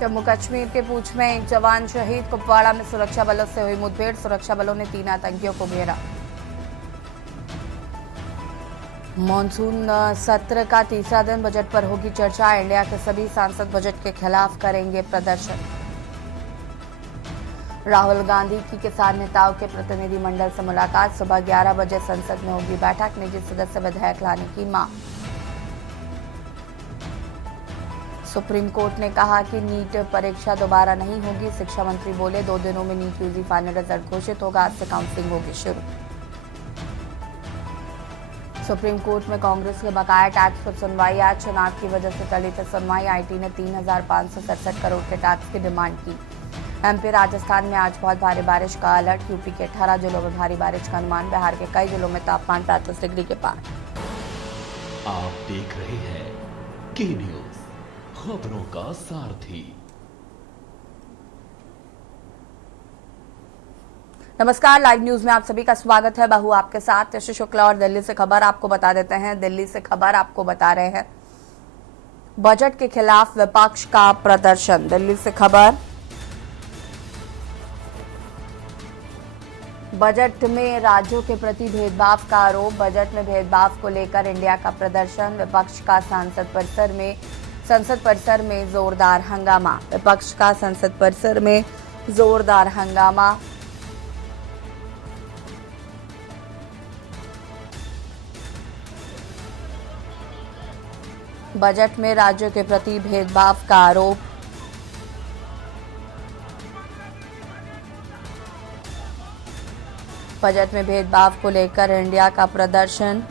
जम्मू कश्मीर के पूंछ में एक जवान शहीद। कुपवाड़ा में सुरक्षा बलों से हुई मुठभेड़। सुरक्षा बलों ने 3 आतंकियों को घेरा। मॉनसून सत्र का तीसरा दिन, बजट पर होगी चर्चा। इंडिया के सभी सांसद बजट के खिलाफ करेंगे प्रदर्शन। राहुल गांधी की किसान नेताओं के प्रतिनिधिमंडल से मुलाकात। सुबह 11 बजे संसद में होगी बैठक। निजी सदस्य विधेयक लाने की मांग। सुप्रीम कोर्ट ने कहा कि नीट परीक्षा दोबारा नहीं होगी। शिक्षा मंत्री बोले 2 दिनों में नीट यूजी फाइनल रिजल्ट घोषित होगा। आज से काउंसलिंग होगी शुरू। सुप्रीम कोर्ट में कांग्रेस के बकाया टैक्स पर सुनवाई। आज चुनाव की वजह से टली थी सुनवाई। आईटी ने 3,567 करोड़ के टैक्स की डिमांड की। एमपी राजस्थान में आज बहुत भारी बारिश का अलर्ट। यूपी के 18 जिलों में भारी बारिश का अनुमान। बिहार के कई जिलों में तापमान 35 डिग्री के पार। आप देख रहे हैं के न्यूज, खबरों का सारथी। नमस्कार, लाइव न्यूज में आप सभी का स्वागत है। बहू आपके साथ यश शुक्ला और दिल्ली से खबर आपको बता देते हैं। दिल्ली से खबर आपको बता रहे हैं, बजट के खिलाफ विपक्ष का प्रदर्शन। दिल्ली से खबर, बजट में राज्यों के प्रति भेदभाव का आरोप। बजट में भेदभाव को लेकर इंडिया का प्रदर्शन। विपक्ष का संसद परिसर में जोरदार हंगामा। विपक्ष का संसद परिसर में जोरदार हंगामा। बजट में राज्यों के प्रति भेदभाव का आरोप। बजट में भेदभाव को लेकर इंडिया का प्रदर्शन।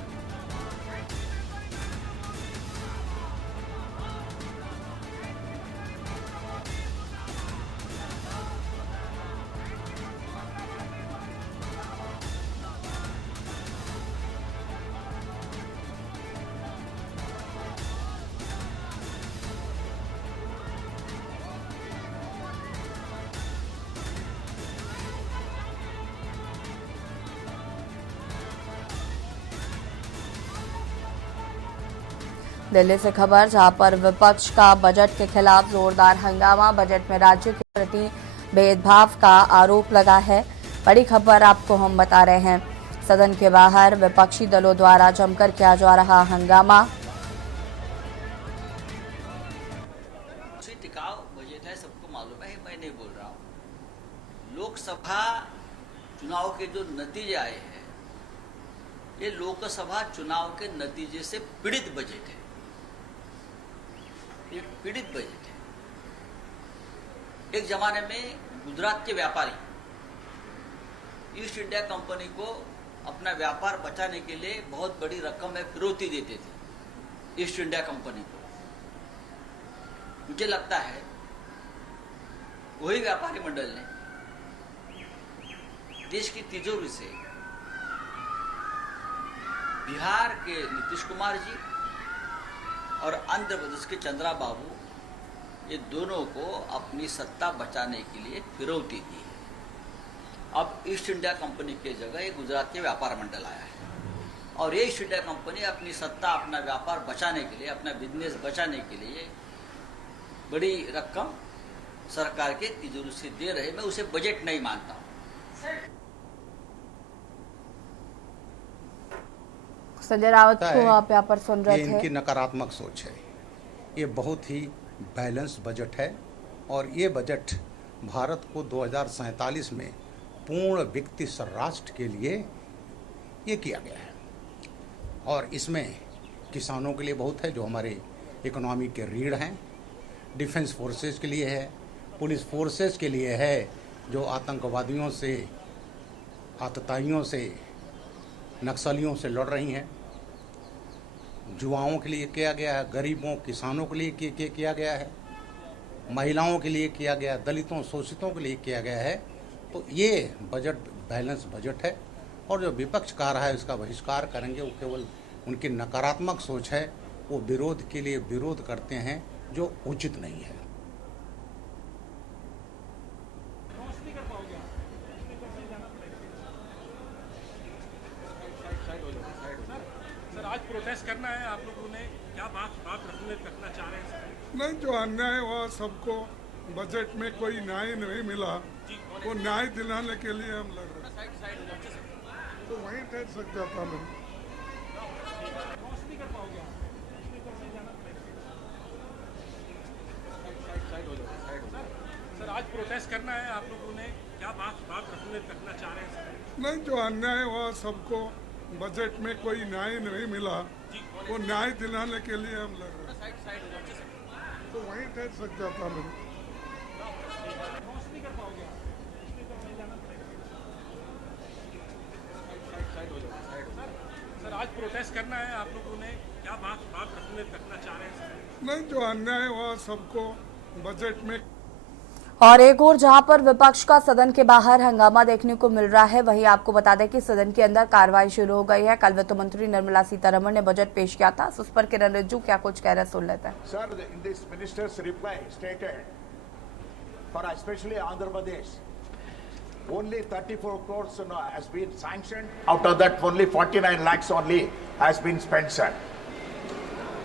दिल्ली से खबर, जहां पर विपक्ष का बजट के खिलाफ जोरदार हंगामा। बजट में राज्यों के प्रति भेदभाव का आरोप लगा है। बड़ी खबर आपको हम बता रहे हैं। सदन के बाहर विपक्षी दलों द्वारा जमकर किया जा रहा हंगामा। टिकाऊ बजट है, सबको मालूम है, मैं नहीं बोल रहा हूँ। लोकसभा चुनाव के जो नतीजे आए हैं, ये लोकसभा चुनाव के नतीजे से पीड़ित बजट है। ये पीड़ित बजट है। एक जमाने में गुजरात के व्यापारी ईस्ट इंडिया कंपनी को अपना व्यापार बचाने के लिए बहुत बड़ी रकम में फिरौती देते थे ईस्ट इंडिया कंपनी को। मुझे लगता है वही व्यापारी मंडल ने देश की तिजोरी से बिहार के नीतीश कुमार जी और आंध्र प्रदेश के चंद्रा बाबू, ये दोनों को अपनी सत्ता बचाने के लिए फिरौती दी है। अब ईस्ट इंडिया कंपनी के जगह ये गुजरात के व्यापार मंडल आया है और ये ईस्ट इंडिया कंपनी अपनी सत्ता, अपना व्यापार बचाने के लिए, अपना बिजनेस बचाने के लिए बड़ी रकम सरकार के तिजोरी से दे रहे। मैं उसे बजट नहीं मानता हूँ। संजय रावत को आप यहाँ पर सुन रहे थे। इनकी नकारात्मक सोच है। ये बहुत ही बैलेंस बजट है और ये बजट भारत को 2047 में पूर्ण विकसित राष्ट्र के लिए ये किया गया है। और इसमें किसानों के लिए बहुत है, जो हमारे इकोनॉमी के रीढ़ हैं। डिफेंस फोर्सेस के लिए है, पुलिस फोर्सेस के लिए है, जो आतंकवादियों से, आतताइयों से, नक्सलियों से लड़ रही हैं। युवाओं के लिए किया गया है, गरीबों, किसानों के लिए किया गया है, महिलाओं के लिए किया गया, दलितों, शोषितों के लिए किया गया है। तो ये बजट बैलेंस बजट है और जो विपक्ष कह रहा है इसका बहिष्कार करेंगे, वो केवल उनकी नकारात्मक सोच है। वो विरोध के लिए विरोध करते हैं, जो उचित नहीं है। सर, आज प्रोटेस्ट करना है आप लोगों ने, क्या बात रखना चाह रहे हैं? नहीं, जो अन्याय हुआ सबको बजट में कोई न्याय नहीं मिला, वो न्याय दिलाने के लिए हम लड़ रहे हैं। तो वहीं ठहर सकता था मैं। सर आज प्रोटेस्ट करना है आप लोगों ने, क्या बात रखना चाह रहे हैं सर? नहीं, जो अन्याय हुआ सबको, बजट में कोई न्याय नहीं मिला, वो न्याय दिलाने के लिए हम लड़ रहे हैं। तो वहीं ठहर सकता था मैं। सर आज प्रोटेस्ट करना है आप लोगों ने, क्या बात रखना चाह रहे हैं सर? नहीं, जो अन्याय हुआ सबको, बजट में। और एक और जहां पर विपक्ष का सदन के बाहर हंगामा देखने को मिल रहा है, वहीं आपको बता दें कि सदन के अंदर कार्रवाई शुरू हो गई है। कल वित्त मंत्री निर्मला सीतारमण ने बजट पेश किया था। उस पर किरण रिज्जू क्या कुछ कह रहे हैं, सुन लेते हैं। Sir, in this minister's reply stated, for especially Andhra Pradesh, only 34 crores has been sanctioned. Out of that, only 49 lakhs only has been spent, sir.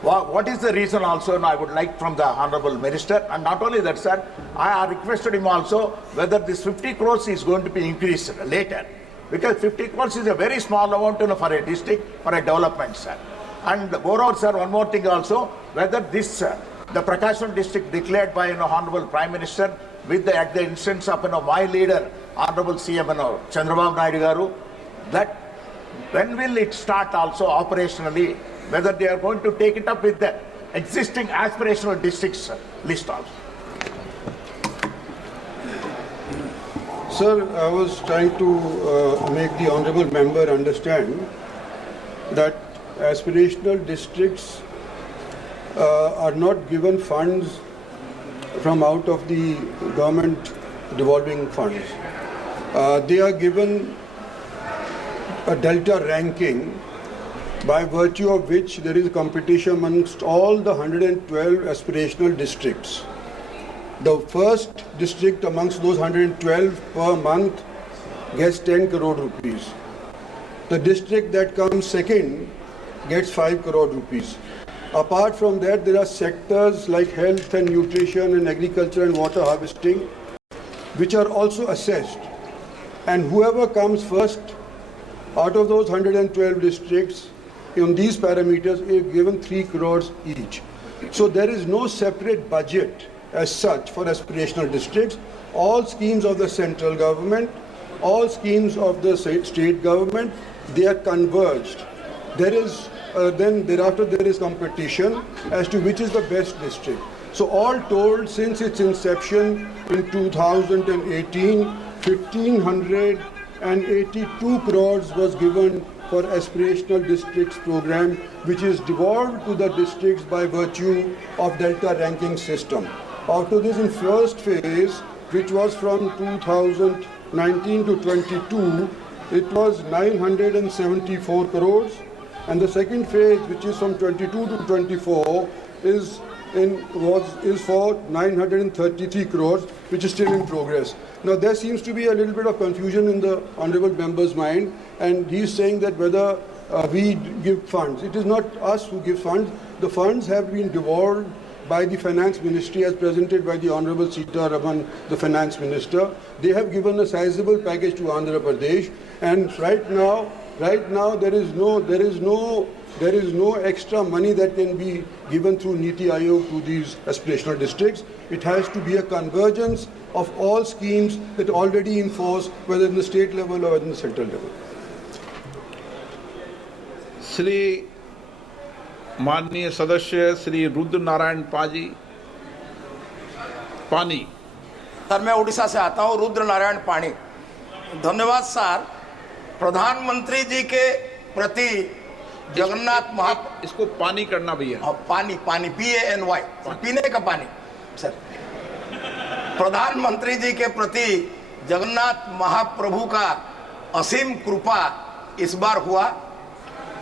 What is the reason also, I would like from the Honorable Minister, and not only that, sir, I requested him also whether this 50 crores is going to be increased later, because 50 crores is a very small amount for a district, for a development, sir. And moreover, sir, one more thing also, whether this, the Prakasham district declared by Honorable Prime Minister with at the instance of my leader, Honorable CM Chandrababu Naidu Garu, that when will it start also operationally, whether they are going to take it up with the existing aspirational districts list also. Sir, I was trying to make the honourable member understand that aspirational districts are not given funds from out of the government revolving funds. They are given a delta ranking by virtue of which there is competition amongst all the 112 aspirational districts. The first district amongst those 112 per month gets 10 crore rupees. The district that comes second gets 5 crore rupees. Apart from that, there are sectors like health and nutrition and agriculture and water harvesting which are also assessed. And whoever comes first out of those 112 districts in these parameters is given 3 crores each. So there is no separate budget as such for aspirational districts. All schemes of the central government, all schemes of the state government, they are converged. There is then thereafter there is competition as to which is the best district. So all told, since its inception in 2018, 1,582 crores was given for aspirational districts program, which is devolved to the districts by virtue of delta ranking system. After this, in first phase, which was from 2019 to 22, it was 974 crores, and the second phase, which is from 22 to 24, is for 933 crores, which is still in progress. Now there seems to be a little bit of confusion in the honourable member's mind, and he is saying that whether we give funds. It is not us who give funds. The funds have been devolved by the Finance Ministry as presented by the Honourable Seetharaman, the Finance Minister. They have given a sizable package to Andhra Pradesh, and right now there is no extra money that can be given through Niti Aayog to these aspirational districts. It has to be a convergence of all schemes that are already in force, whether in the state level or in the central level. Shri माननीय सदस्य श्री रुद्र नारायण पानी। Sir, मैं उड़ीसा से आता हूँ, रुद्र नारायण पानी। धन्यवाद sir. प्रधानमंत्री जी के प्रति जगन्नाथ इसको पानी करना भैया। पानी PANY, पीने का पानी। सर, प्रधानमंत्री जी के प्रति जगन्नाथ महाप्रभु का असीम कृपा इस बार हुआ।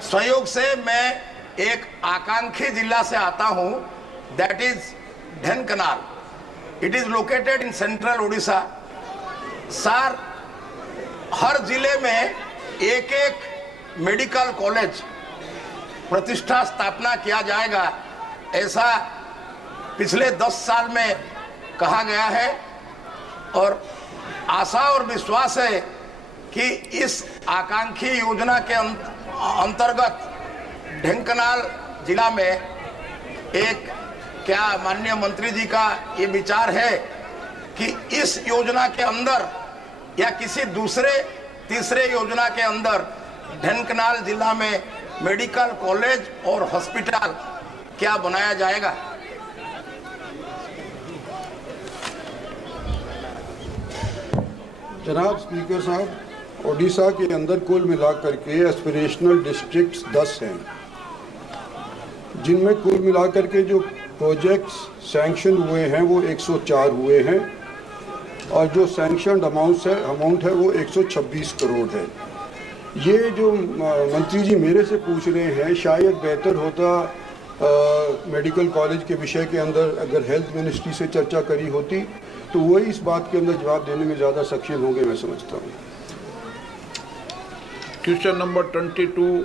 संयोग से मैं एक आकांक्षी जिला से आता हूं, that is Dhenkanal. It is located in central Orissa. Sir, हर जिले में एक एक मेडिकल कॉलेज प्रतिष्ठा स्थापना किया जाएगा, ऐसा पिछले 10 साल में कहा गया है और आशा और विश्वास है कि इस आकांक्षी योजना के अंतर्गत ढेंकनाल जिला में एक क्या माननीय मंत्री जी का ये विचार है कि इस योजना के अंदर या किसी दूसरे तीसरे योजना के अंदर ढेंकनाल जिला में मेडिकल कॉलेज और हॉस्पिटल क्या बनाया जाएगा। जनाब स्पीकर साहब, ओडिशा के अंदर कुल मिलाकर के एस्पिरेशनल डिस्ट्रिक्ट्स 10 हैं, जिनमें कुल मिलाकर के जो प्रोजेक्ट्स सैंक्शन हुए हैं वो 104 हुए हैं और जो सैंक्शन अमाउंट है वो 126 करोड़ है। ये जो मंत्री जी मेरे से पूछ रहे हैं, शायद बेहतर होता मेडिकल कॉलेज के विषय के अंदर अगर हेल्थ मिनिस्ट्री से चर्चा करी होती तो वही इस बात के अंदर जवाब देने में ज़्यादा सक्षम होंगे, मैं समझता हूँ। Question number 22,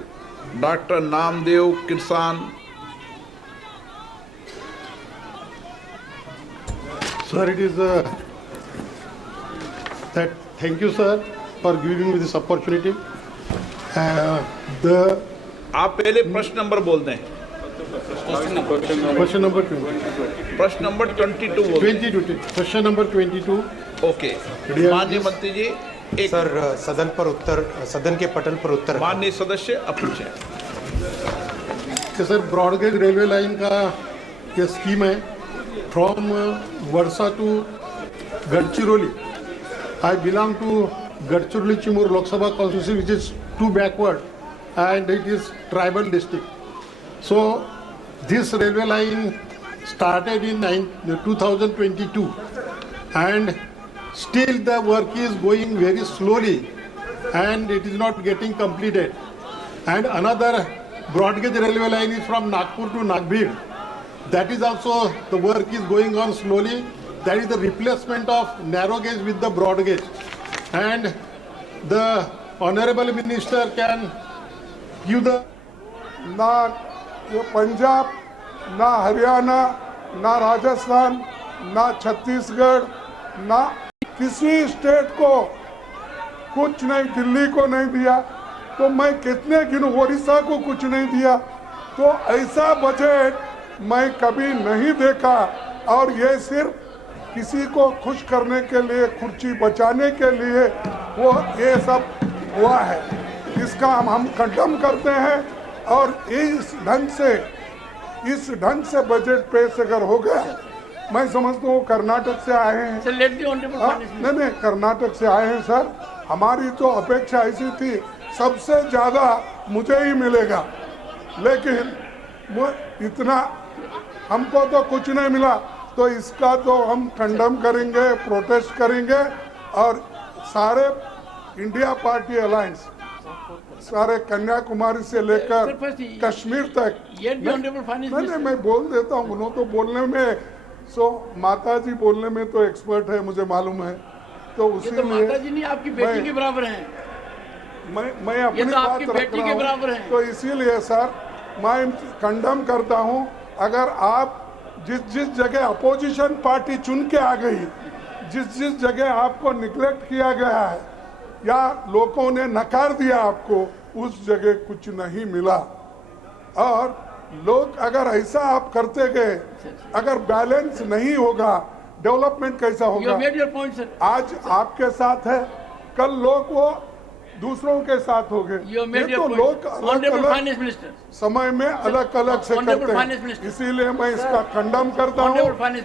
doctor Namdev Kirsan. Sir, it is that. Thank you, sir, for giving me this opportunity. आप पहले प्रश्न नंबर बोल दें। Question number 20. प्रश्न नंबर 22 बोल दें। 20. Question number 22. ओके, माननीय मंत्री जी एक सर सदन के पटल पर उत्तर। माननीय सदस्य अब पूछें। कि सर ब्रॉडगेज रेलवे लाइन का ये स्कीम है from Varsha to Gadchiroli. I belong to Gadchiroli Chimur Lok Sabha constituency, which is too backward and it is tribal district. So this railway line started in 2022 and still the work is going very slowly and it is not getting completed. And another broad gauge railway line is from Nagpur to Nagbir. That is also the work is going on slowly. That is the replacement of narrow gauge with the broad gauge. And the honorable minister can give the ना ये पंजाब, ना हरियाणा, ना राजस्थान, ना छत्तीसगढ़, ना किसी state को कुछ नहीं, दिल्ली को नहीं दिया तो मैं कितने गिनूं, ओडिशा को कुछ नहीं दिया। तो ऐसा बजट मैं कभी नहीं देखा और ये सिर्फ किसी को खुश करने के लिए, कुर्सी बचाने के लिए वो ये सब हुआ है। इसका हम कंडम करते हैं और इस ढंग से बजट पेश अगर हो गया, मैं समझता हूँ कर्नाटक से आए हैं। नहीं, कर्नाटक से आए हैं सर। हमारी तो अपेक्षा ऐसी थी सबसे ज़्यादा मुझे ही मिलेगा, लेकिन वो इतना हमको तो कुछ नहीं मिला। तो इसका तो हम कंडम करेंगे, प्रोटेस्ट करेंगे और सारे इंडिया पार्टी अलायंस, सारे कन्याकुमारी से लेकर कश्मीर तक। नहीं, मैं बोल देता हूँ, उन्होंने तो बोलने में माता जी बोलने में तो एक्सपर्ट है, मुझे मालूम है। तो उसी तो माता जी नहीं, आपकी बेटी के बराबर हैं। मैं अपनी बात रख रहा हूँ। तो इसीलिए सर मैं कंडम करता हूँ। अगर आप जिस जगह अपोजिशन पार्टी चुन के आ गई, जिस जगह आपको निग्लेक्ट किया गया है या लोगों ने नकार दिया आपको, उस जगह कुछ नहीं मिला। और लोग अगर ऐसा आप करते गए, अगर बैलेंस नहीं होगा, डेवलपमेंट कैसा होगा? आज आपके साथ है, कल लोग वो दूसरों के साथ हो गए। ये तो लोग अलग समय में अलग अलग से करते हैं, इसीलिए मैं इसका कंडम करता हूँ।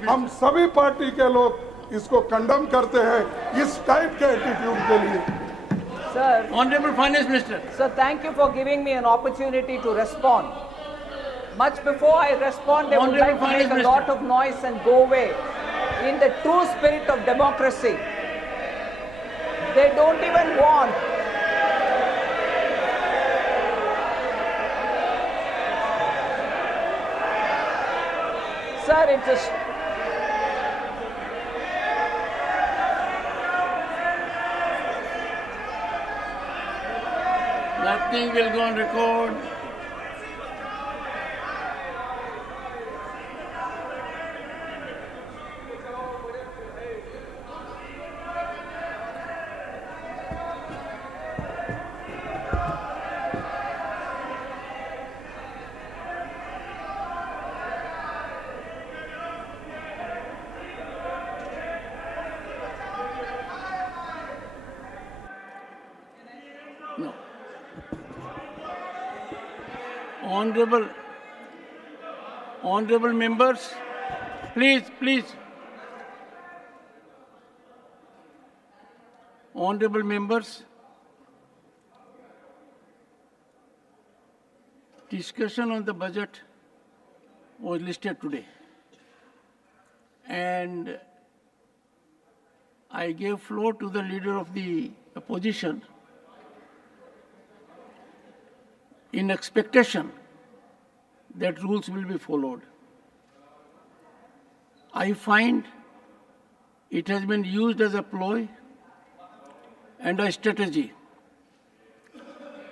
हम सभी पार्टी के लोग इसको कंडम करते हैं इस टाइप के एटीट्यूड के लिए। Sir, Honorable Finance Minister. Sir, thank you for giving me an opportunity to respond. Much before I respond, they would like to make a lot of noise and go away. In the true spirit of democracy, they don't even want. Sir, it's a Nothing will go on record. Honorable members, please. Honorable members, discussion on the budget was listed today, and I gave floor to the leader of the opposition in expectation that rules will be followed. I find it has been used as a ploy and a strategy.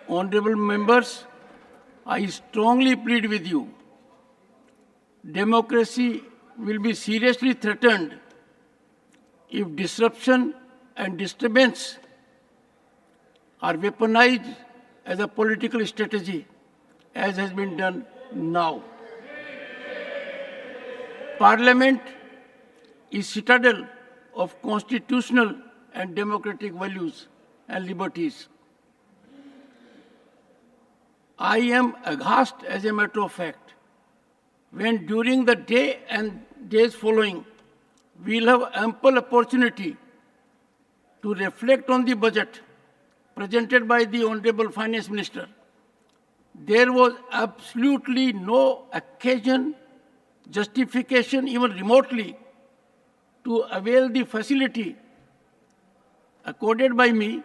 Honorable members, I strongly plead with you, democracy will be seriously threatened if disruption and disturbance are weaponized as a political strategy, as has been done now. Parliament is citadel of constitutional and democratic values and liberties. I am aghast, as a matter of fact, when during the day and days following, we'll have ample opportunity to reflect on the budget presented by the Honorable Finance Minister. There was absolutely no occasion, justification, even remotely, to avail the facility accorded by me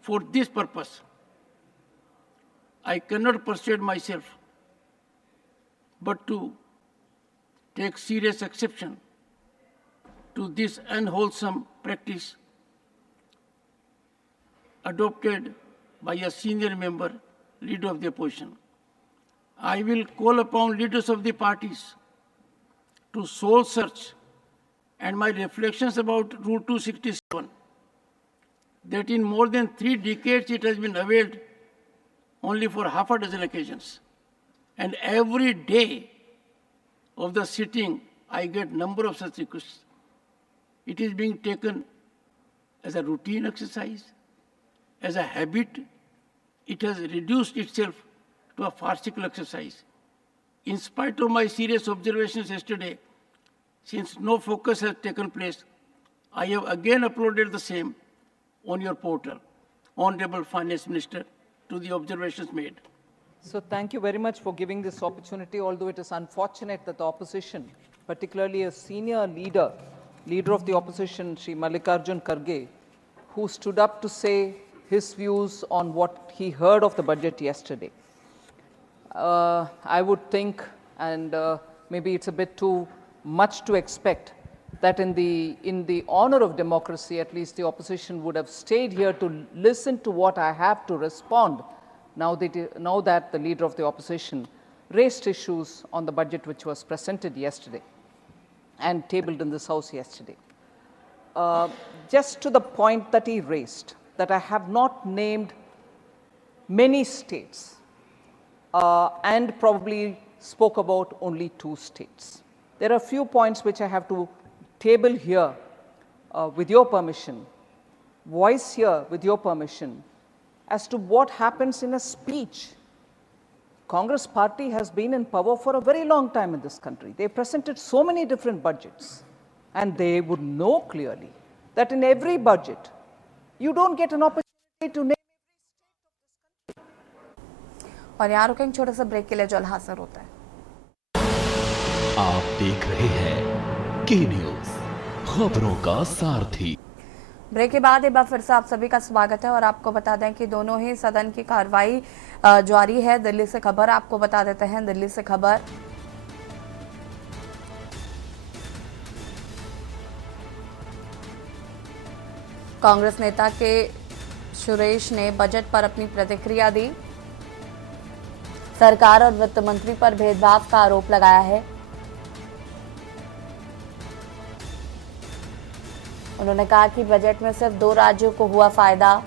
for this purpose. I cannot persuade myself but to take serious exception to this unwholesome practice adopted by a senior member, leader of the opposition. I will call upon leaders of the parties to soul search, and my reflections about Rule 267, that in more than 3 decades it has been availed only for half a dozen occasions. And every day of the sitting, I get number of such requests. It is being taken as a routine exercise, as a habit. It has reduced itself to a farcical exercise. In spite of my serious observations yesterday, since no focus has taken place, I have again uploaded the same on your portal, Honorable Finance Minister, to the observations made. So thank you very much for giving this opportunity, although it is unfortunate that the opposition, particularly a senior leader of the opposition, Shri Mallikarjun Kharge, who stood up to say his views on what he heard of the budget yesterday. I would think, and maybe it's a bit too much to expect, that in the honor of democracy, at least the opposition would have stayed here to listen to what I have to respond now that the leader of the opposition raised issues on the budget which was presented yesterday and tabled in this House yesterday. Just to the point that he raised, that I have not named many states and probably spoke about only 2 states. There are a few points which I have to table here with your permission, voice here with your permission, as to what happens in a speech. Congress party has been in power for a very long time in this country. They presented so many different budgets, and they would know clearly that in every budget, you don't get an opportunity to name every state of this country. और यहाँ रुकेंगे छोटा सा break के लिए, जो हासिल होता है। आप देख रहे हैं के न्यूज़, खबरों का सारथी। ब्रेक के बाद एक बार फिर से आप सभी का स्वागत है और आपको बता दें कि दोनों ही सदन की कार्रवाई जारी है। दिल्ली से खबर आपको बता देते हैं। दिल्ली से खबर, कांग्रेस नेता के सुरेश ने बजट पर अपनी प्रतिक्रिया दी। सरकार और वित्त मंत्री पर भेदभाव का आरोप लगाया है। उन्होंने कहा कि बजट में सिर्फ 2 राज्यों को हुआ फायदा।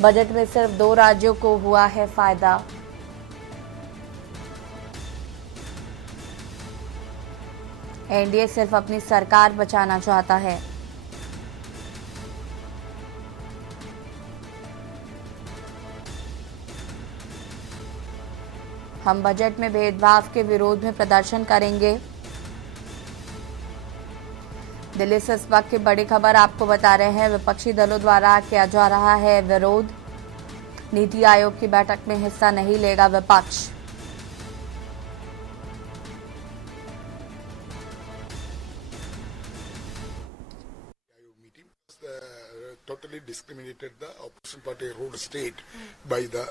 बजट में सिर्फ 2 राज्यों को हुआ है फायदा। एनडीए सिर्फ अपनी सरकार बचाना चाहता है। हम बजट में भेदभाव के विरोध में प्रदर्शन करेंगे। दिल्ली से इस वक्त की बड़ी खबर आपको बता रहे हैं, विपक्षी दलों द्वारा किया जा रहा है विरोध। नीति आयोग की बैठक में हिस्सा नहीं लेगा विपक्ष। Totally discriminated the opposition party ruled state by the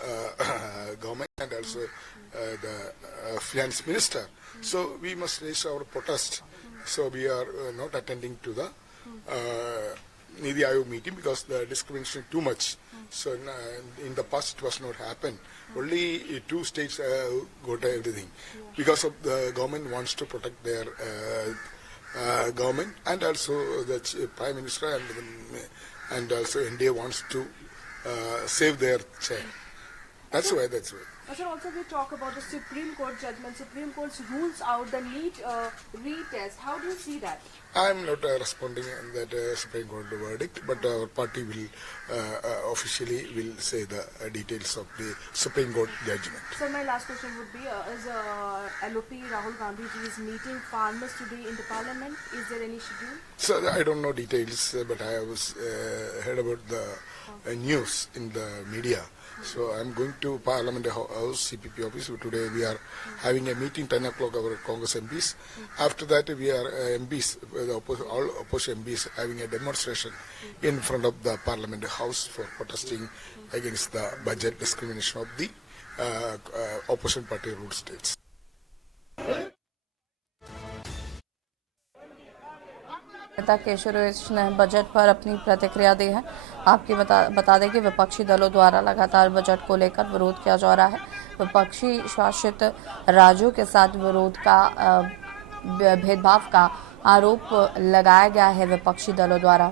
government and also the finance minister. So we must raise our protest. So we are not attending to the Niti Aayog meeting because the discrimination too much. So in the past it was not happened. Only 2 states got everything because of the government wants to protect their government and also the Prime Minister and also India wants to save their chair. That's why. Sir, also we talk about the Supreme Court judgment. Supreme Court rules out the NEET retest. How do you see that? I am not responding on that Supreme Court verdict, but our party will officially will say the details of the Supreme Court judgment. Sir, my last question would be: is LOP Rahul Gandhi ji is meeting farmers today in the Parliament? Is there any schedule? So I don't know details, but I was heard about the news in the media. So I'm going to Parliament House, CPP office. Today we are having a meeting 10 o'clock our Congress MPs. After that we are MPs, all opposition MPs having a demonstration in front of the Parliament House for protesting against the budget discrimination of the opposition party ruled states. नेता केशुरेश ने budget पर अपनी प्रतिक्रिया दी है। आपकी बता दें कि विपक्षी दलों द्वारा लगातार बजट को लेकर विरोध किया जा रहा है। विपक्षी शासित राज्यों के साथ विरोध का भेदभाव का आरोप लगाया गया है विपक्षी दलों द्वारा।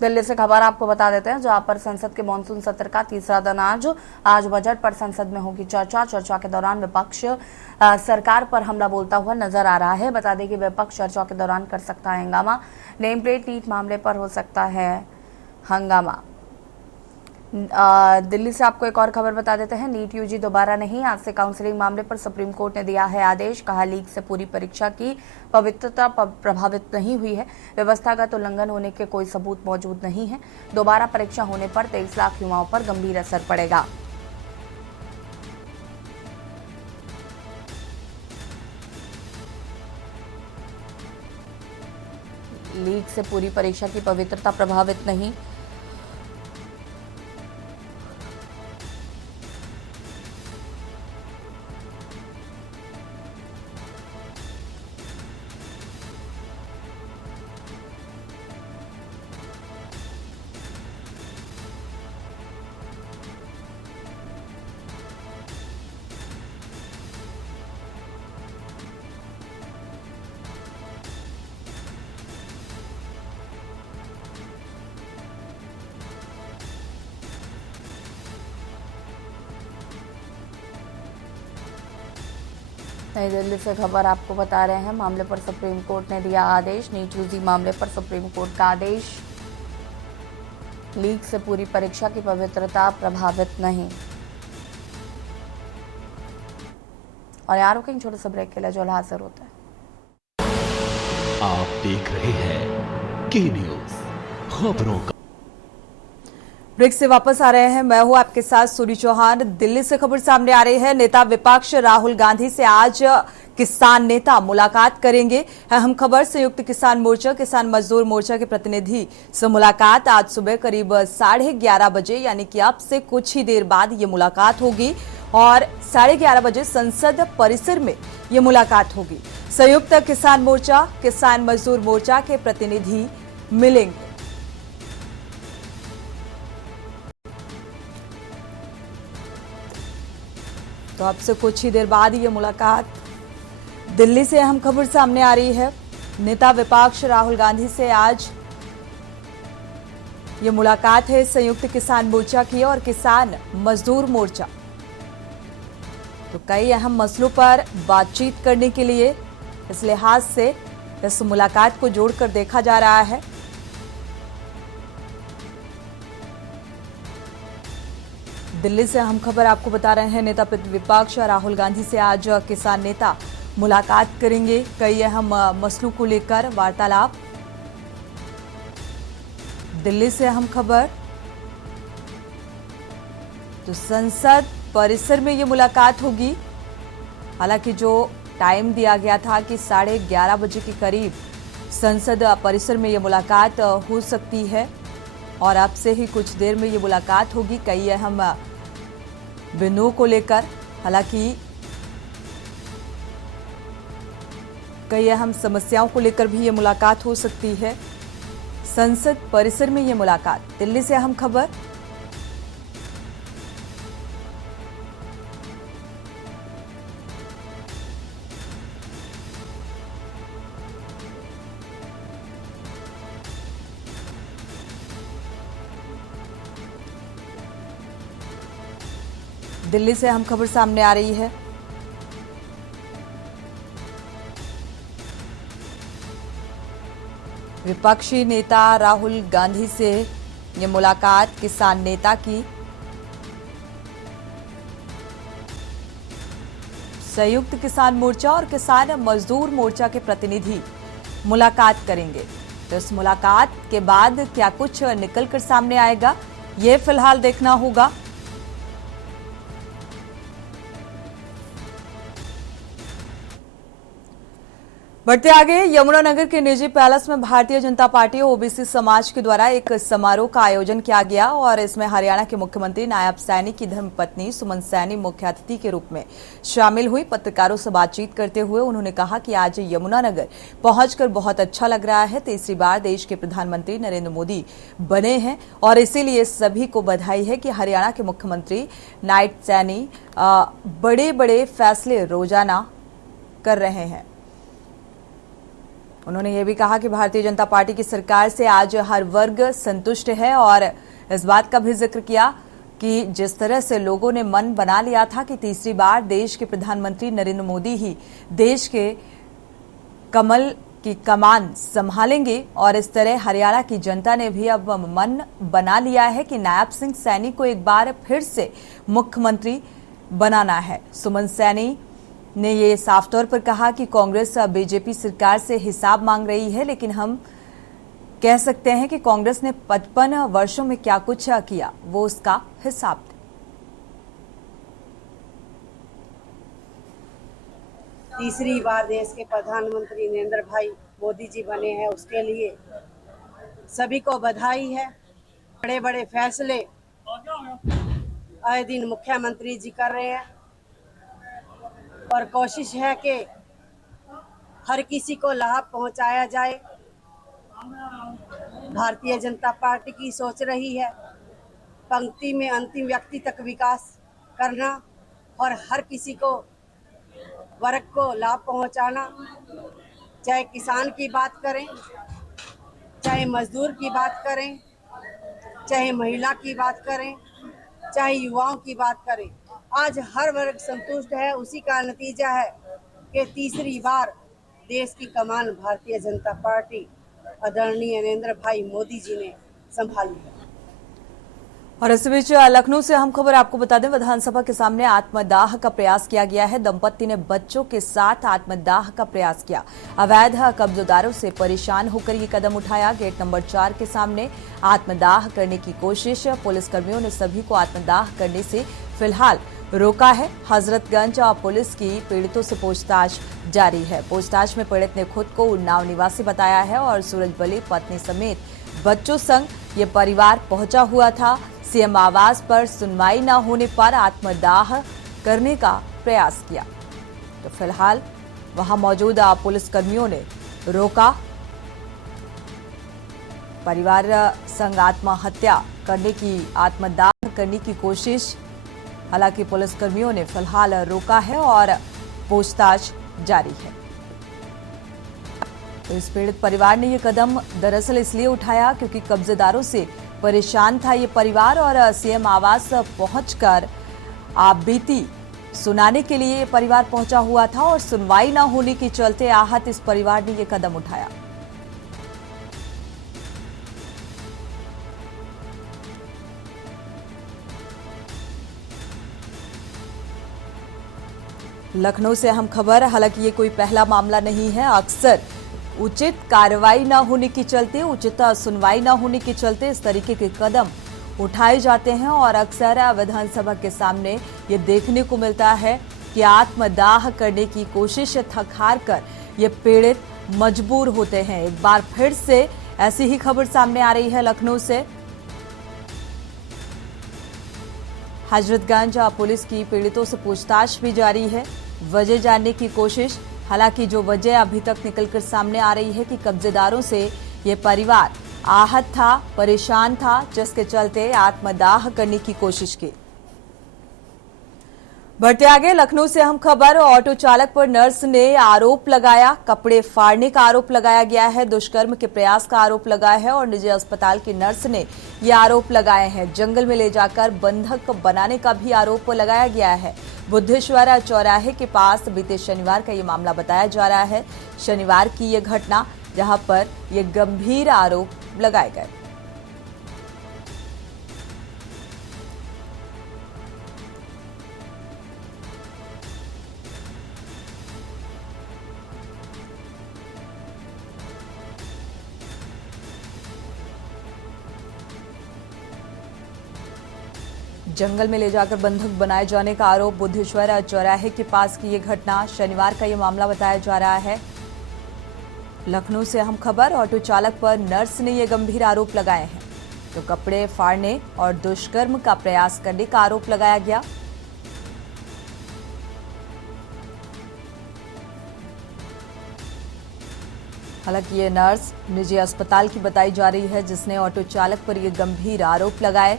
दिल्ली से खबर आपको बता देते हैं, जहां पर संसद के मानसून सत्र का तीसरा दिन आज बजट पर संसद में होगी चर्चा के दौरान विपक्ष सरकार पर हमला बोलता हुआ नजर आ रहा है। बता दें कि विपक्ष चर्चा के दौरान कर सकता है हंगामा। नेम प्लेट नीट मामले पर हो सकता है हंगामा। दिल्ली से आपको एक और खबर बता देते हैं, नीट यूजी दोबारा नहीं। आज से काउंसलिंग मामले पर सुप्रीम कोर्ट ने दिया है आदेश। कहा लीक से पूरी परीक्षा की पवित्रता प्रभावित नहीं हुई है। व्यवस्थागत उल्लंघन होने के कोई सबूत मौजूद नहीं है। दोबारा परीक्षा होने पर 23 लाख युवाओं पर गंभीर असर पड़ेगा। लीक से पूरी परीक्षा की पवित्रता प्रभावित नहीं। नई दिल्ली से खबर आपको बता रहे हैं, मामले पर सुप्रीम कोर्ट ने दिया आदेश। नीट यूजी मामले पर सुप्रीम कोर्ट का आदेश। लीक से पूरी परीक्षा की पवित्रता प्रभावित नहीं। और यार रुकें छोटे से ब्रेक के लिए, जो हाजिर होता है। आप देख रहे हैं के न्यूज खबरों का। ब्रेक से वापस आ रहे हैं, मैं हूं आपके साथ सूरी चौहान। दिल्ली से खबर सामने आ रही है, नेता विपक्ष राहुल गांधी से आज किसान नेता मुलाकात करेंगे। अहम खबर, संयुक्त किसान मोर्चा किसान मजदूर मोर्चा के प्रतिनिधि से मुलाकात आज सुबह करीब 11:30 बजे, यानी कि अब से कुछ ही देर बाद ये मुलाकात होगी और 11:30 बजे संसद परिसर में ये मुलाकात होगी। संयुक्त किसान मोर्चा किसान मजदूर मोर्चा के प्रतिनिधि मिलेंगे। तो अब से कुछ ही देर बाद ये मुलाकात। दिल्ली से अहम खबर सामने आ रही है, नेता विपक्ष राहुल गांधी से आज ये मुलाकात है संयुक्त किसान मोर्चा की और किसान मजदूर मोर्चा। तो कई अहम मसलों पर बातचीत करने के लिए इस लिहाज से इस मुलाकात को जोड़कर देखा जा रहा है। दिल्ली से हम खबर आपको बता रहे हैं, नेता विपक्ष राहुल गांधी से आज किसान नेता मुलाकात करेंगे। कई अहम मसलों को लेकर वार्तालाप। दिल्ली से हम खबर, तो संसद परिसर में ये मुलाकात होगी। हालांकि जो टाइम दिया गया था कि 11:30 बजे के करीब संसद परिसर में ये मुलाकात हो सकती है और अब से ही कुछ देर में ये मुलाकात होगी। कई अहम बिंदुओं को लेकर, हालांकि कई अहम समस्याओं को लेकर भी ये मुलाकात हो सकती है। संसद परिसर में ये मुलाकात। दिल्ली से अहम खबर, दिल्ली से अहम खबर सामने आ रही है। विपक्षी नेता राहुल गांधी से ये मुलाकात किसान नेता की। संयुक्त किसान मोर्चा और किसान मजदूर मोर्चा के प्रतिनिधि मुलाकात करेंगे। तो इस मुलाकात के बाद क्या कुछ निकलकर सामने आएगा, ये फिलहाल देखना होगा। बढ़ते आगे, यमुनानगर के निजी पैलेस में भारतीय जनता पार्टी और ओबीसी समाज के द्वारा एक समारोह का आयोजन किया गया और इसमें हरियाणा के मुख्यमंत्री नायब सैनी की धर्मपत्नी सुमन सैनी मुख्य अतिथि के रूप में शामिल हुई। पत्रकारों से बातचीत करते हुए उन्होंने कहा कि आज यमुनानगर पहुंचकर बहुत अच्छा लग रहा है। तीसरी बार देश के प्रधानमंत्री नरेंद्र मोदी बने हैं और इसीलिए सभी को बधाई है कि हरियाणा के मुख्यमंत्री नायब सैनी बड़े बड़े फैसले रोजाना कर रहे हैं। उन्होंने ये भी कहा कि भारतीय जनता पार्टी की सरकार से आज हर वर्ग संतुष्ट है और इस बात का भी जिक्र किया कि जिस तरह से लोगों ने मन बना लिया था कि तीसरी बार देश के प्रधानमंत्री नरेंद्र मोदी ही देश के कमल की कमान संभालेंगे और इस तरह हरियाणा की जनता ने भी अब मन बना लिया है कि नायब सिंह सैनी को एक बार फिर से मुख्यमंत्री बनाना है। सुमन सैनी ने ये साफ तौर पर कहा कि कांग्रेस बीजेपी सरकार से हिसाब मांग रही है, लेकिन हम कह सकते हैं कि कांग्रेस ने 55 वर्षों में क्या कुछ किया वो उसका हिसाब दे। तीसरी बार देश के प्रधानमंत्री नरेंद्र भाई मोदी जी बने हैं, उसके लिए सभी को बधाई है। बड़े बड़े फैसले आए दिन मुख्यमंत्री जी कर रहे हैं और कोशिश है कि हर किसी को लाभ पहुंचाया जाए। भारतीय जनता पार्टी की सोच रही है पंक्ति में अंतिम व्यक्ति तक विकास करना और हर किसी को वर्ग को लाभ पहुंचाना। चाहे किसान की बात करें, चाहे मजदूर की बात करें, चाहे महिला की बात करें, चाहे युवाओं की बात करें, आज हर वर्ग संतुष्ट है। उसी का नतीजा है कि तीसरी बार देश की कमान भारतीय जनता पार्टी आदरणीय नरेंद्र भाई मोदी जी ने संभाली है। और इस बीच लखनऊ से हम खबर आपको बता दें, विधानसभा के सामने आत्मदाह का प्रयास किया गया है। दंपति ने बच्चों के साथ आत्मदाह का प्रयास किया। अवैध कब्जेदारों से परेशान होकर ये कदम उठाया। गेट नंबर 4 के सामने आत्मदाह करने की कोशिश। पुलिसकर्मियों ने सभी को आत्मदाह करने से फिलहाल रोका है। हजरतगंज पुलिस की पीड़ितों से पूछताछ जारी है। पूछताछ में पीड़ित ने खुद को उन्नाव निवासी बताया है और सूरजबली पत्नी समेत बच्चों संग ये परिवार पहुंचा हुआ था। सीएम आवास पर सुनवाई न होने पर आत्मदाह करने का प्रयास किया। तो फिलहाल वहां मौजूद पुलिसकर्मियों ने रोका। परिवार संग आत्महत्या करने की, आत्मदाह करने की कोशिश, हालांकि पुलिसकर्मियों ने फिलहाल रोका है और पूछताछ जारी है। तो इस पीड़ित परिवार ने ये कदम दरअसल इसलिए उठाया क्योंकि कब्जेदारों से परेशान था ये परिवार और सीएम आवास पहुंचकर आपबीती सुनाने के लिए ये परिवार पहुंचा हुआ था और सुनवाई न होने के चलते आहत इस परिवार ने ये कदम उठाया। लखनऊ से अहम खबर, हालांकि ये कोई पहला मामला नहीं है। अक्सर उचित कार्रवाई न होने के चलते, उचित सुनवाई न होने के चलते इस तरीके के कदम उठाए जाते हैं और अक्सर विधानसभा के सामने ये देखने को मिलता है कि आत्मदाह करने की कोशिश थक हार कर ये पीड़ित मजबूर होते हैं। एक बार फिर से ऐसी ही खबर सामने आ रही है लखनऊ से। हजरतगंज पुलिस की पीड़ितों से पूछताछ भी जारी है, वजह जानने की कोशिश। हालांकि जो वजह अभी तक निकलकर सामने आ रही है कि कब्जेदारों से ये परिवार आहत था, परेशान था, जिसके चलते आत्मदाह करने की कोशिश की। बढ़ते आगे, लखनऊ से हम खबर, ऑटो चालक पर नर्स ने आरोप लगाया, कपड़े फाड़ने का आरोप लगाया गया है, दुष्कर्म के प्रयास का आरोप लगाया है और निजी अस्पताल की नर्स ने ये आरोप लगाए हैं। जंगल में ले जाकर बंधक बनाने का भी आरोप लगाया गया है। बुद्धेश्वर चौराहे के पास बीते शनिवार का ये मामला बताया जा रहा है। शनिवार की ये घटना जहां पर ये गंभीर आरोप लगाए गए। जंगल में ले जाकर बंधक बनाए जाने का आरोप, बुद्धेश्वर चौराहे के पास की ये घटना, शनिवार का ये मामला बताया जा रहा है। लखनऊ से अहम खबर, ऑटो चालक पर नर्स ने ये गंभीर आरोप लगाए हैं। तो कपड़े फाड़ने और दुष्कर्म का प्रयास करने का आरोप लगाया गया। हालांकि ये नर्स निजी अस्पताल की बताई जा रही है, जिसने ऑटो चालक पर ये गंभीर आरोप लगाए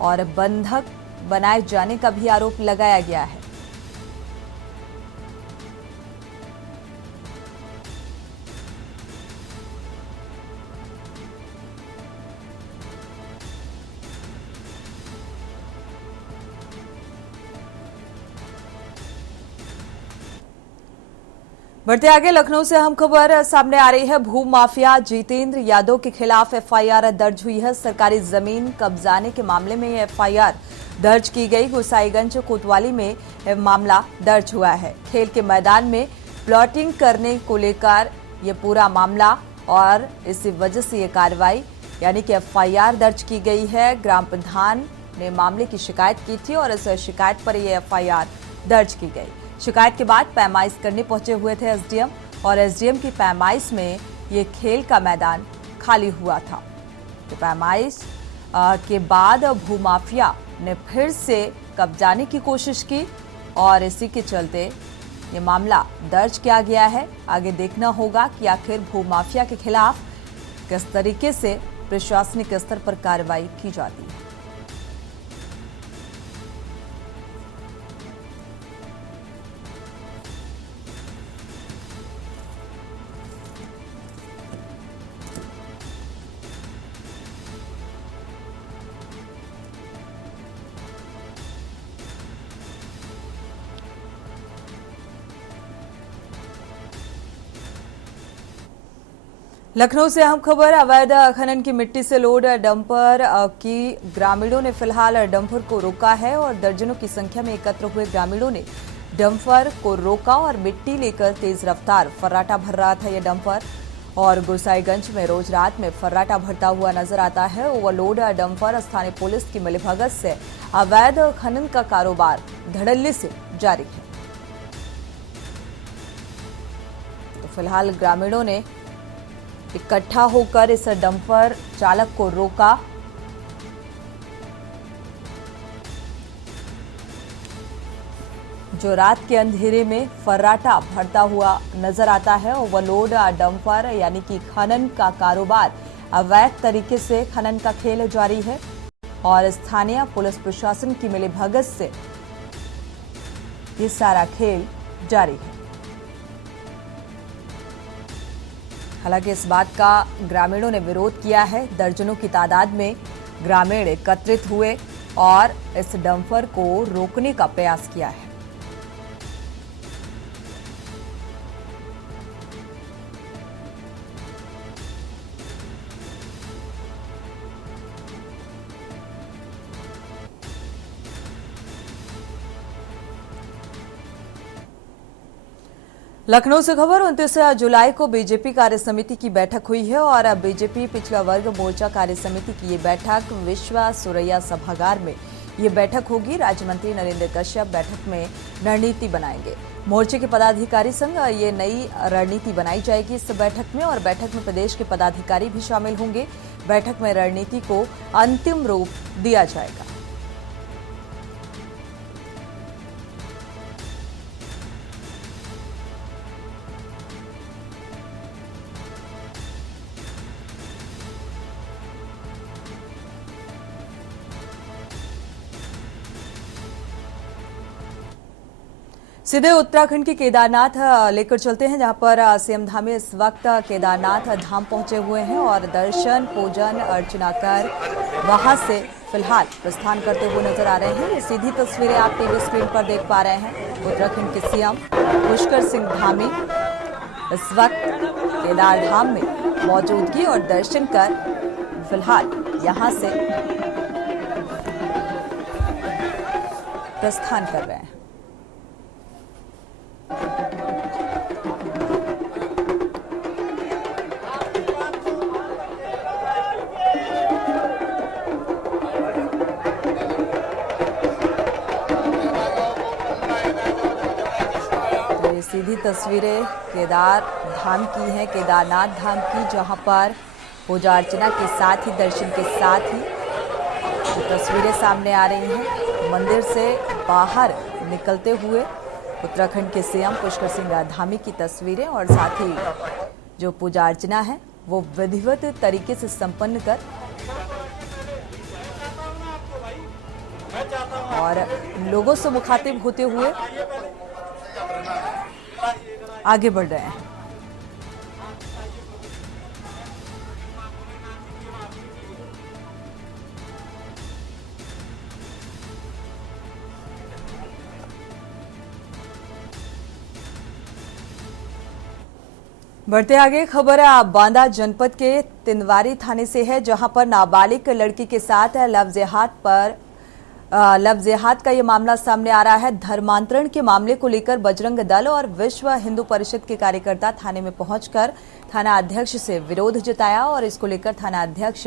और बंधक बनाए जाने का भी आरोप लगाया गया है। बढ़ते आगे, लखनऊ से अहम खबर सामने आ रही है। भू माफिया जितेंद्र यादव के खिलाफ एफआईआर दर्ज हुई है। सरकारी जमीन कब्जाने के मामले में ये एफआईआर दर्ज की गई। गोसाईगंज कोतवाली में मामला दर्ज हुआ है। खेल के मैदान में प्लॉटिंग करने को लेकर ये पूरा मामला और इसी वजह से ये कार्रवाई यानी कि एफआईआर दर्ज की गई है। ग्राम प्रधान ने मामले की शिकायत की थी और इस शिकायत पर ये एफआईआर दर्ज की गई। शिकायत के बाद पैमाइश करने पहुंचे हुए थे एसडीएम और एसडीएम की पैमाइश में ये खेल का मैदान खाली हुआ था। तो पैमाइश के बाद भूमाफिया ने फिर से कब्जाने की कोशिश की और इसी के चलते ये मामला दर्ज किया गया है। आगे देखना होगा कि आखिर भूमाफिया के खिलाफ किस तरीके से प्रशासनिक स्तर पर कार्रवाई की जाती है। लखनऊ से अहम खबर, अवैध खनन की मिट्टी से लोड डंपर की ग्रामीणों ने फिलहाल डंपर को रोका है और दर्जनों की संख्या में एकत्र हुए ग्रामीणों ने डंपर को रोका और मिट्टी लेकर तेज रफ्तार फर्राटा भर रहा था ये डंपर। और गोसाईगंज में रोज रात में फर्राटा भरता हुआ नजर आता है। ओवरलोड डंपर स्थानीय पुलिस की मिलीभगत से अवैध खनन का कारोबार धड़ल्ले से जारी है। तो फिलहाल ग्रामीणों ने इकट्ठा होकर इस डंपर चालक को रोका। जो रात के अंधेरे में फर्राटा भरता हुआ नजर आता है। ओवरलोड डंपर यानी कि खनन का कारोबार, अवैध तरीके से खनन का खेल जारी है और स्थानीय पुलिस प्रशासन की मिलीभगत से ये सारा खेल जारी है। हालांकि इस बात का ग्रामीणों ने विरोध किया है। दर्जनों की तादाद में ग्रामीण एकत्रित हुए और इस डंपर को रोकने का प्रयास किया है। लखनऊ से खबर 29 जुलाई को बीजेपी कार्य समिति की बैठक हुई है और बीजेपी पिछड़ा वर्ग मोर्चा कार्य समिति की ये बैठक विश्वा सुरैया सभागार में ये बैठक होगी। राज्य मंत्री नरेंद्र कश्यप बैठक में रणनीति बनाएंगे। मोर्चे के पदाधिकारी संग ये नई रणनीति बनाई जाएगी इस बैठक में और बैठक में प्रदेश के पदाधिकारी भी शामिल होंगे। बैठक में रणनीति को अंतिम रूप दिया जाएगा। सीधे उत्तराखंड के केदारनाथ लेकर चलते हैं, जहां पर सीएम धामी इस वक्त केदारनाथ धाम पहुंचे हुए हैं और दर्शन पूजन अर्चना कर वहां से फिलहाल प्रस्थान करते हुए नजर आ रहे हैं। ये सीधी तस्वीरें आप टीवी स्क्रीन पर देख पा रहे हैं। उत्तराखंड के सीएम पुष्कर सिंह धामी इस वक्त केदार धाम में मौजूदगी और दर्शन कर फिलहाल यहां से प्रस्थान कर रहे हैं। सीधी तस्वीरें केदार धाम की हैं, केदारनाथ धाम की, जहां पर पूजा अर्चना के साथ ही दर्शन के साथ ही तस्वीरें सामने आ रही हैं। मंदिर से बाहर निकलते हुए उत्तराखंड के सीएम पुष्कर सिंह धामी की तस्वीरें और साथ ही जो पूजा अर्चना है वो विधिवत तरीके से संपन्न कर और लोगों से मुखातिब होते हुए आगे बढ़ रहे हैं। बढ़ते आगे, खबर बांदा जनपद के तिंदवारी थाने से है, जहां पर नाबालिग लड़की के साथ लव जिहाद का ये मामला सामने आ रहा है। धर्मांतरण के मामले को लेकर बजरंग दल और विश्व हिंदू परिषद के कार्यकर्ता थाने में पहुंचकर थाना अध्यक्ष से विरोध जताया और इसको लेकर थाना अध्यक्ष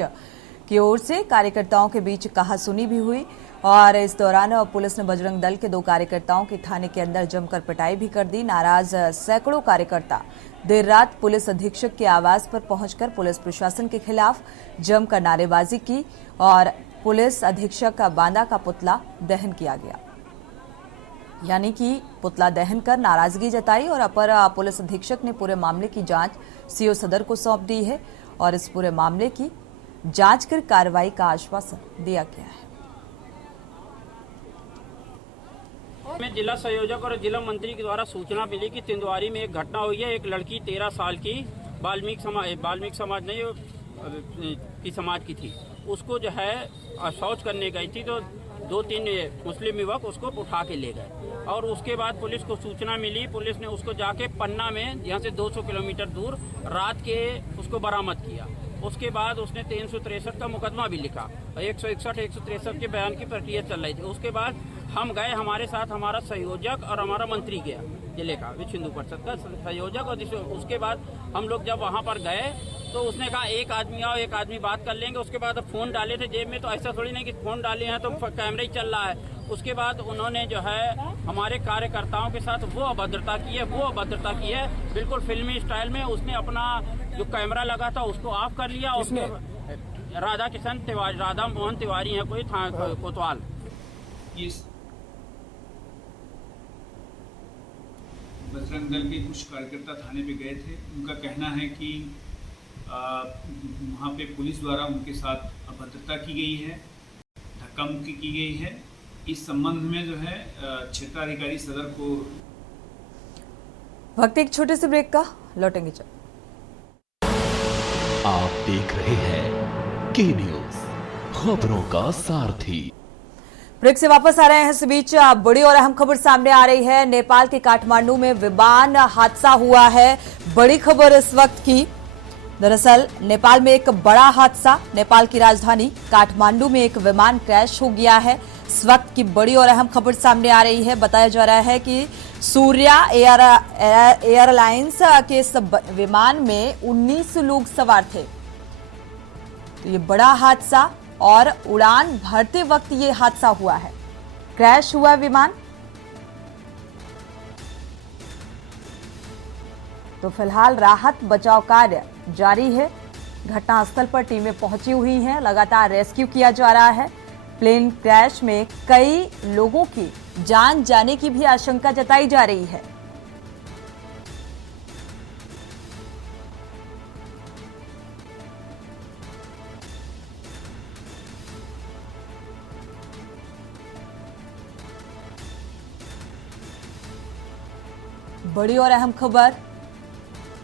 की ओर से कार्यकर्ताओं के बीच कहासुनी भी हुई और इस दौरान पुलिस ने बजरंग दल के 2 कार्यकर्ताओं की थाने के अंदर जमकर पिटाई भी कर दी। नाराज सैकड़ों कार्यकर्ता देर रात पुलिस अधीक्षक के आवास पर पहुंचकर पुलिस प्रशासन के खिलाफ जमकर नारेबाजी की और पुलिस अधीक्षक का बांदा का पुतला दहन किया गया, यानी कि पुतला दहन कर नाराजगी जताई और अपर पुलिस अधीक्षक ने पूरे मामले की जांच सीओ सदर को सौंप दी है और इस पूरे मामले की जांच कर कार्रवाई का आश्वासन दिया गया है। में जिला संयोजक और जिला मंत्री के द्वारा सूचना मिली कि तिंदवारी में एक घटना हुई है। एक लड़की 13 साल की वाल्मीकि समाज नहीं की समाज की थी, उसको जो है शौच करने गई थी तो 2-3 मुस्लिम युवक उसको उठा के ले गए और उसके बाद पुलिस को सूचना मिली। पुलिस ने उसको जाके पन्ना में, यहाँ से 200 किलोमीटर दूर, रात के उसको बरामद किया। उसके बाद उसने 363 का मुकदमा भी लिखा, 161, 163 के बयान की प्रक्रिया चल रही थी। उसके बाद हम गए, हमारे साथ हमारा संयोजक और हमारा मंत्री गया जिले का, विश्व हिंदू परिषद का संयोजक। और उसके बाद हम लोग जब वहाँ पर गए तो उसने कहा एक आदमी आओ, एक आदमी बात कर लेंगे। उसके बाद फ़ोन डाले थे जेब में, तो ऐसा थोड़ी नहीं कि फ़ोन डाले हैं तो कैमरा ही चल रहा है। उसके बाद उन्होंने जो है हमारे कार्यकर्ताओं के साथ वो अभद्रता की है बिल्कुल फिल्मी स्टाइल में। उसने अपना जो कैमरा लगा था उसको ऑफ कर लिया। उसने राधा मोहन तिवारी है कोई कोतवाल। बजरंग दल के कुछ कार्यकर्ता थाने पे गए थे। उनका कहना है कि वहाँ पे पुलिस द्वारा उनके साथ अभद्रता की गई है, धक्का मुक्की की गई है। इस संबंध में जो है क्षेत्राधिकारी सदर को। वक्त एक छोटे से ब्रेक का, लौटेंगे। आप देख रहे हैं के न्यूज, खबरों का सारथी। ब्रेक से वापस आ रहे हैं। इस बीच बड़ी और अहम खबर सामने आ रही है। नेपाल के काठमांडू में विमान हादसा हुआ है। बड़ी खबर इस वक्त की, दरअसल नेपाल में एक बड़ा हादसा, नेपाल की राजधानी काठमांडू में एक विमान क्रैश हो गया है। इस वक्त की बड़ी और अहम खबर सामने आ रही है। बताया जा रहा है कि सूर्या एयरलाइंस के इस विमान में 19 लोग सवार थे। तो ये बड़ा हादसा और उड़ान भरते वक्त ये हादसा हुआ है, क्रैश हुआ विमान। तो फिलहाल राहत बचाव कार्य जारी है। घटनास्थल पर टीमें पहुंची हुई हैं, लगातार रेस्क्यू किया जा रहा है। प्लेन क्रैश में कई लोगों की जान जाने की भी आशंका जताई जा रही है। बड़ी और अहम खबर,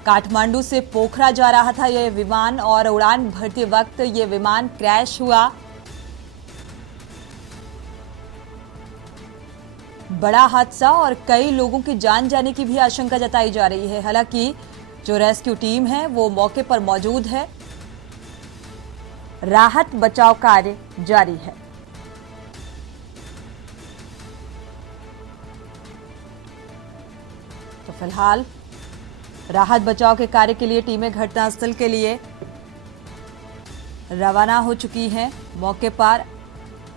काठमांडू से पोखरा जा रहा था यह विमान और उड़ान भरते वक्त यह विमान क्रैश हुआ। बड़ा हादसा और कई लोगों की जान जाने की भी आशंका जताई जा रही है। हालांकि जो रेस्क्यू टीम है वो मौके पर मौजूद है, राहत बचाव कार्य जारी है। तो फिलहाल राहत बचाव के कार्य के लिए टीमें घटनास्थल के लिए रवाना हो चुकी हैं। मौके पर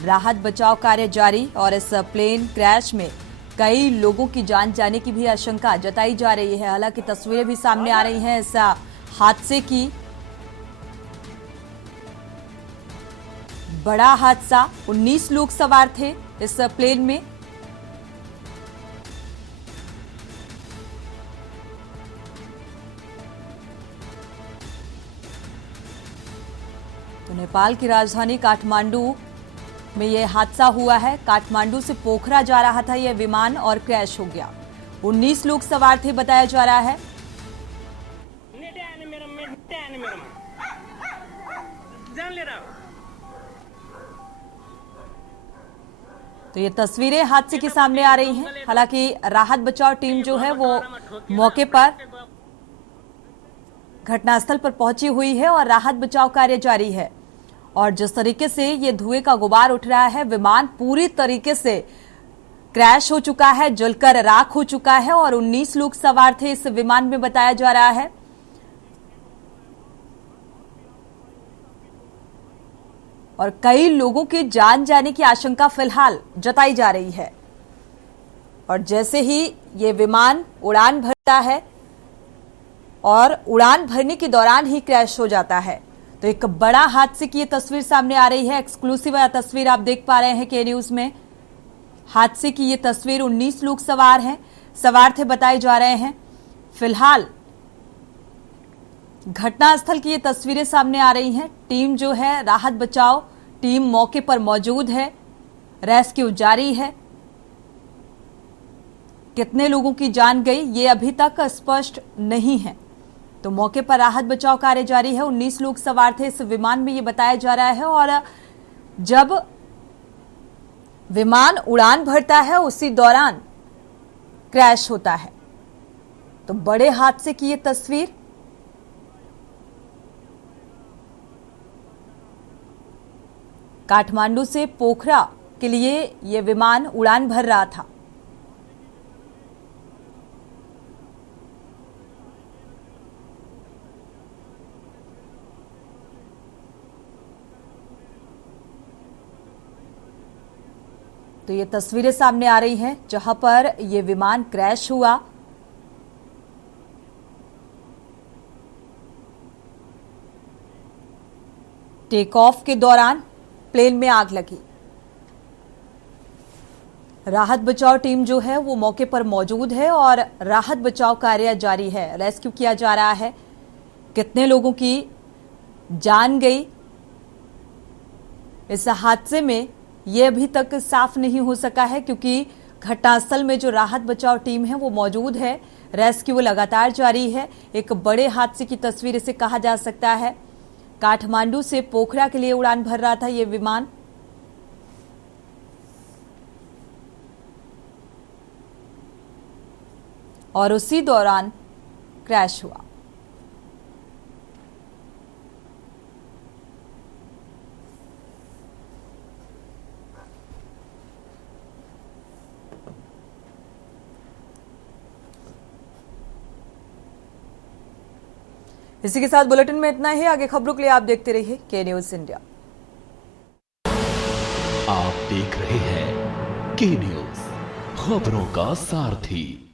राहत बचाव कार्य जारी और इस प्लेन क्रैश में कई लोगों की जान जाने की भी आशंका जताई जा रही है। हालांकि तस्वीरें भी सामने आ रही हैं इस हादसे की। बड़ा हादसा, 19 लोग सवार थे इस प्लेन में। तो नेपाल की राजधानी काठमांडू में यह हादसा हुआ है। काठमांडू से पोखरा जा रहा था यह विमान और क्रैश हो गया। 19 लोग सवार थे बताया जा रहा है। तो ये तस्वीरें हादसे की सामने आ रही हैं। हालांकि राहत बचाव टीम जो है वो मौके पर घटनास्थल पर पहुंची हुई है और राहत बचाव कार्य जारी है। और जिस तरीके से ये धुएं का गुबार उठ रहा है, विमान पूरी तरीके से क्रैश हो चुका है, जलकर राख हो चुका है और 19 लोग सवार थे इस विमान में बताया जा रहा है। और कई लोगों की जान जाने की आशंका फिलहाल जताई जा रही है। और जैसे ही ये विमान उड़ान भरता है और उड़ान भरने के दौरान ही क्रैश हो जाता है। तो एक बड़ा हादसे की ये तस्वीर सामने आ रही है। एक्सक्लूसिव तस्वीर आप देख पा रहे हैं के न्यूज में। हादसे की ये तस्वीर, 19 लोग सवार थे बताए जा रहे हैं। फिलहाल घटनास्थल की ये तस्वीरें सामने आ रही हैं। टीम जो है राहत बचाव टीम मौके पर मौजूद है, रेस्क्यू जारी है। कितने लोगों की जान गई ये अभी तक स्पष्ट नहीं है। तो मौके पर राहत बचाव कार्य जारी है। 19 लोग सवार थे इस विमान में ये बताया जा रहा है। और जब विमान उड़ान भरता है उसी दौरान क्रैश होता है। तो बड़े हादसे की ये तस्वीर। काठमांडू से पोखरा के लिए ये विमान उड़ान भर रहा था। तो ये तस्वीरें सामने आ रही हैं जहां पर ये विमान क्रैश हुआ। टेक ऑफ के दौरान प्लेन में आग लगी। राहत बचाव टीम जो है वो मौके पर मौजूद है और राहत बचाव कार्य जारी है। रेस्क्यू किया जा रहा है। कितने लोगों की जान गई इस हादसे में ये अभी तक साफ नहीं हो सका है, क्योंकि घटनास्थल में जो राहत बचाव टीम है वो मौजूद है। रेस्क्यू लगातार जारी है। एक बड़े हादसे की तस्वीर इसे कहा जा सकता है। काठमांडू से पोखरा के लिए उड़ान भर रहा था ये विमान। और उसी दौरान क्रैश हुआ। इसी के साथ बुलेटिन में इतना ही। आगे खबरों के लिए आप देखते रहिए के न्यूज इंडिया। आप देख रहे हैं के न्यूज, खबरों का सारथी।